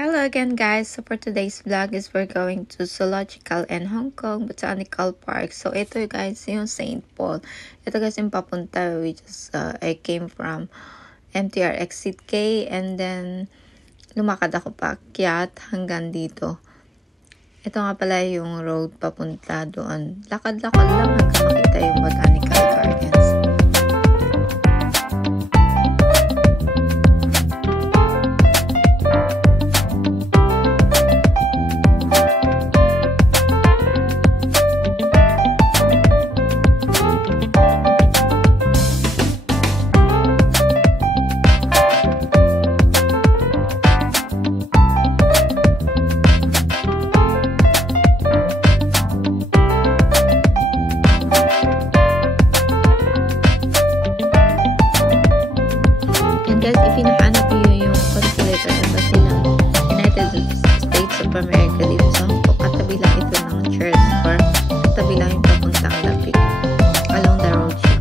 Hello again guys, so for today's vlog is we're going to Zoological and Hong Kong Botanical Park. So ito guys yung St. Paul. Ito guys yung papunta, I came from MTR Exit K and then lumakad ako paakyat hanggang dito. Ito nga pala yung road papunta doon. Lakad-lakad lang hanggang makita yung Botanical Gardens. Guys, if hinahanap niyo yung Consulator Embassy ng United States of America dito sa Hong Kong, katabi lang ito ng church or katabi lang yung papuntang lapit along the road siya.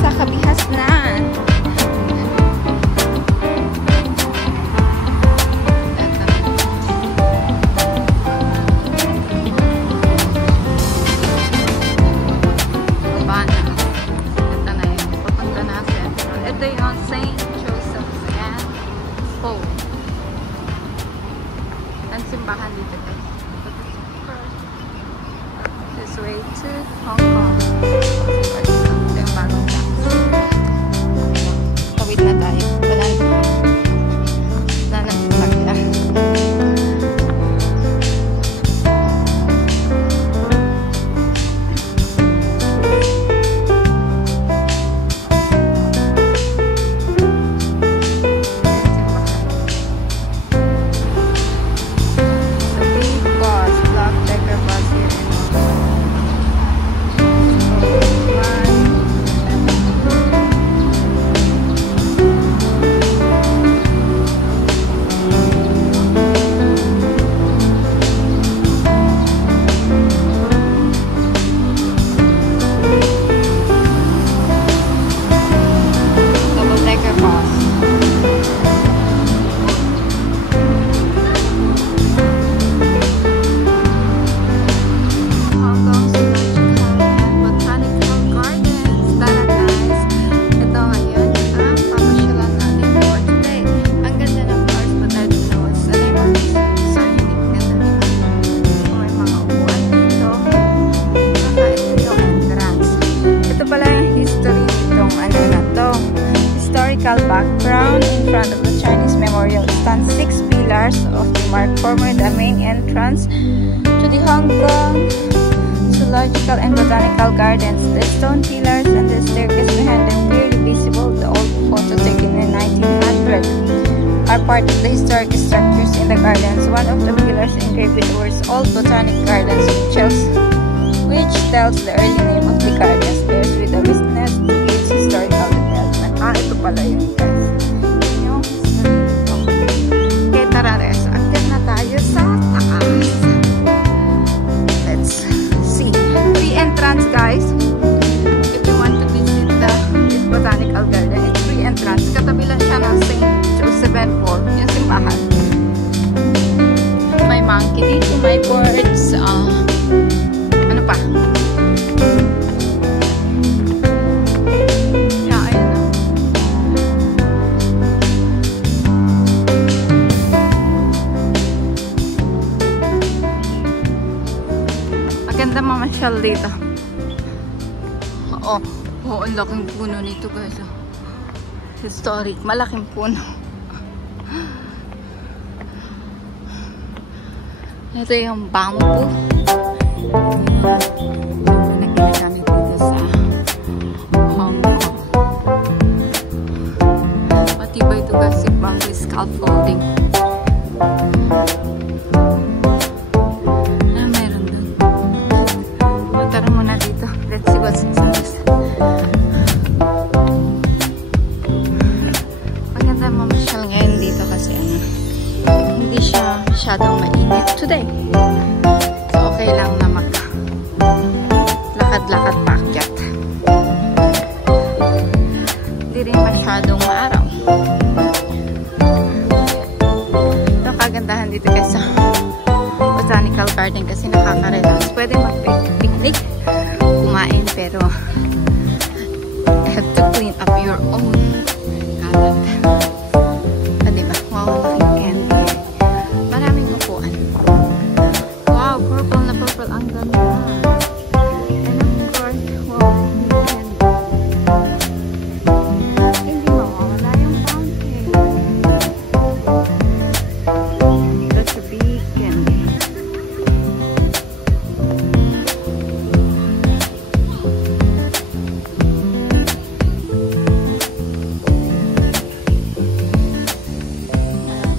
Sa Kabihasnan. Bana. Ito na yun. Papunta na Central. Ito yung St. Joseph's and Paul. Ang simbahan dito guys. This way to Hong Kong. Tawid na tayo. Wala na sasakyan. Background in front of the Chinese memorial stands 6 pillars of the mark former the main entrance to the Hong Kong Zoological and Botanical Gardens. The stone pillars and the staircase behind them clearly visible. The old photo taken in 1900 are part of the historic structures in the gardens. One of the pillars engraved with the words Old Botanic Gardens, which tells the early name of the gardens, bears with a witness to its historical development. Ito pala yun guys. Yung history nito. Okay, tara res. Akyat na tayo sa taas. Let's see. Free entrance guys. If you want to visit this botanical garden, it's free entrance. Katabi lang siya ng St. Joseph and Paul. Yung simbahan. May monkey dito. May birds. Ano pa? Maganda mamasyal dito. Ang laking puno nito guys. Historic, malaking puno. Ito yung bamboo. Yung ginagamit dito sa Hong Kong. progressive bamboo scaffolding. Ah, meron dun. Punta rin muna dito. Let's see what's inside. Maganda mamasyal ngayon dito kasi hindi siya masyadong mainit today. So, okay lang na lakad-lakad paakyat. Hindi rin masyadong maaraw. Ito kagandahan dito guys sa Botanical Garden kasi nakaka-relax. Pwede mag-picnic, kumain, pero you have to clean up your own kalat. Diba? Wow, candy. Maraming upuan. Wow, purple na purple. Ang ganda. And of course, wow, candy. Hindi mawawala yung fountain. That's a big candy.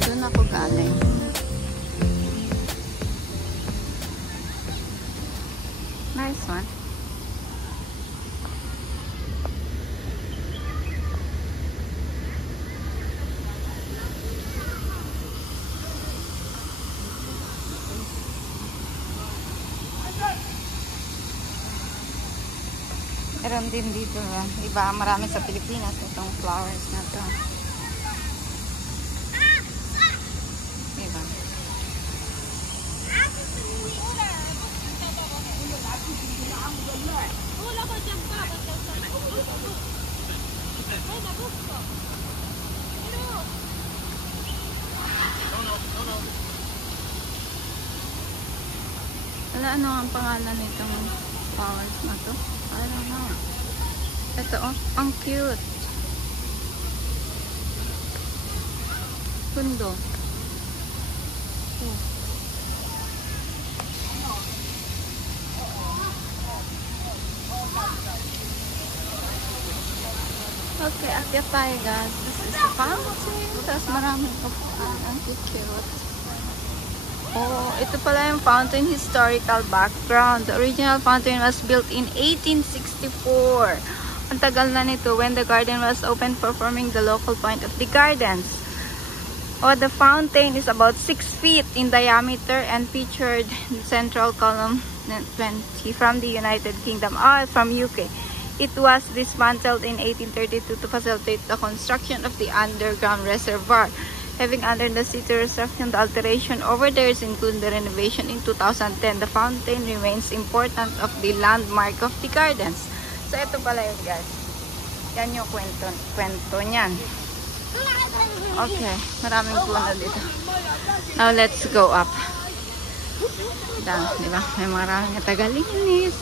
Doon ako galing. Nice one. Meron din dito. Iba, marami sa Pilipinas itong flowers na to. Diba? Wala, ano ang pangalan nitong flowers na to? I don't know. Ito, oh, ang cute. Pundo. Oh. Okay, akyat tayo guys. This is the fountain. Tapos maraming kapuan. Ang cute. Oh, ito pala yung fountain historical background. The original fountain was built in 1864. Ang tagal na nito when the garden was opened for forming the local point of the gardens. Oh, the fountain is about 6 feet in diameter and featured the central column 20 from the United Kingdom. From UK. It was dismantled in 1832 to facilitate the construction of the underground reservoir. Having under the city reception, the alteration over there is including the renovation in 2010. The fountain remains important of the landmark of the gardens. So, ito pala yun guys. Yan yung kwento niyan. Okay, maraming puno dito. Now, let's go up. Diba? May maraming tagalinis.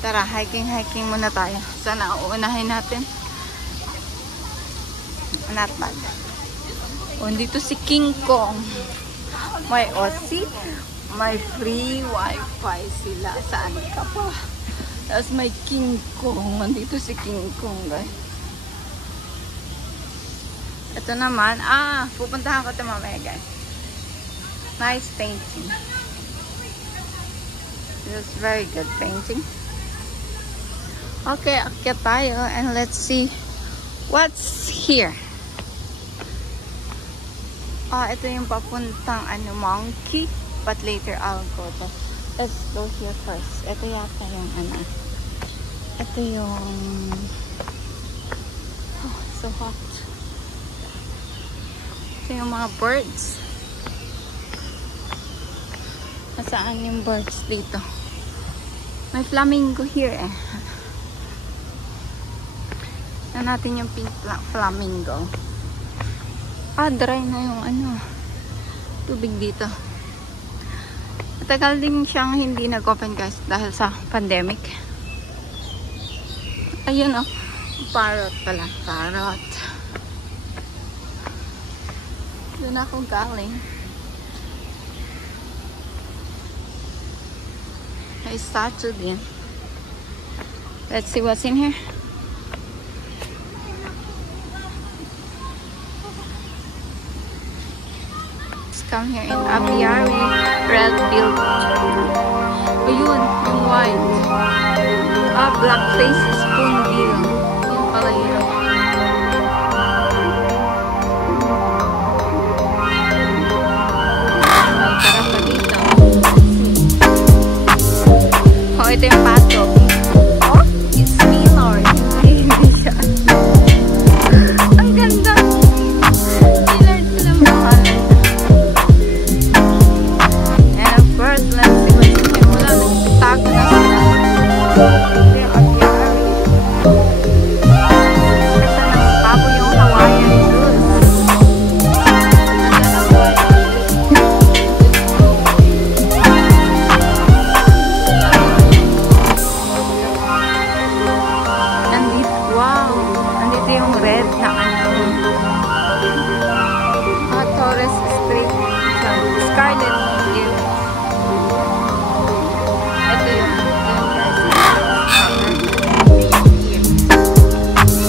Tara, hiking muna tayo. Sana uunahin natin. Not bad. O, dito si King Kong. May OC. May free wifi sila. Saan ka pa? Tapos may King Kong. Nandito si King Kong, guys. Ito naman. Pupuntahan ko ito mamaya, guys. Nice painting. It was very good painting. Okay, akyat tayo. And let's see what's here. Ito yung papuntang Monkey. But later I'll go to. Let's go here first. Ito yata yung Ito yung so hot. Ito yung mga birds. Nasaan yung birds dito? May flamingo here Na natin yung pink flamingo. Dry na yung tubig dito. Matagal din siyang hindi nag-open guys dahil sa pandemic. Ayun parrot pala. Parrot. Doon ako galing. May statue din. Let's see what's in here. come here in Apiary, red built. Ayun, yung white. Black face spoonbill. Yun pala yun. Tara pa dito. Oh, ito yung pato. Oh, it's me, Lord. Hindi siya. Ang ganda. Lord sila mahalin. And of course, let's see what's in here. Wala, nagtago na sila. Ito yung apiary. Ito ng pabo yung Hawaiian goose. Wow! Andito yung red na ano. Torres Street. Scarlet Hill. Ito yun.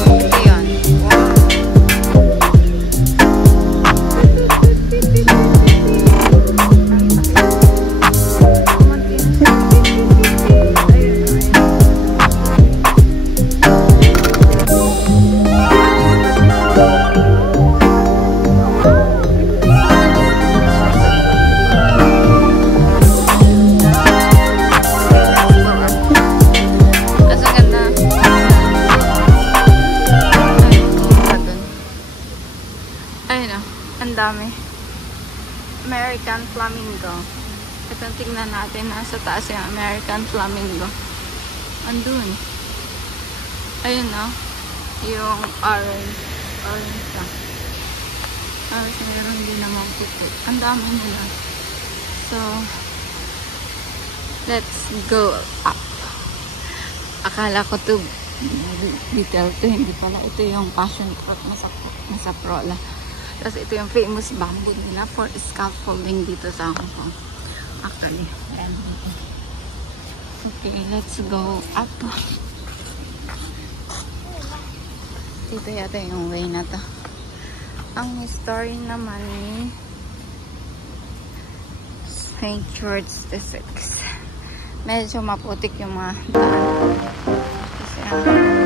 Ito yun. Wow! Ayun o, ang dami. American Flamingo. Ito tingnan natin, nasa taas yung American Flamingo. Andun. Ayun o, yung orange. Orange ka. Tapos meron din namang puti. Ang dami nila. So, let's go up. Akala ko to detail to, hindi pala. Ito yung passion fruit nasa prola. Tapos ito yung famous bamboo nila for scaffolding dito sa Hong Kong. Actually. Okay, let's go up. Dito yata yung way na to. Ang history naman ni St. George VI. Medyo maputik yung mga daan. Kasi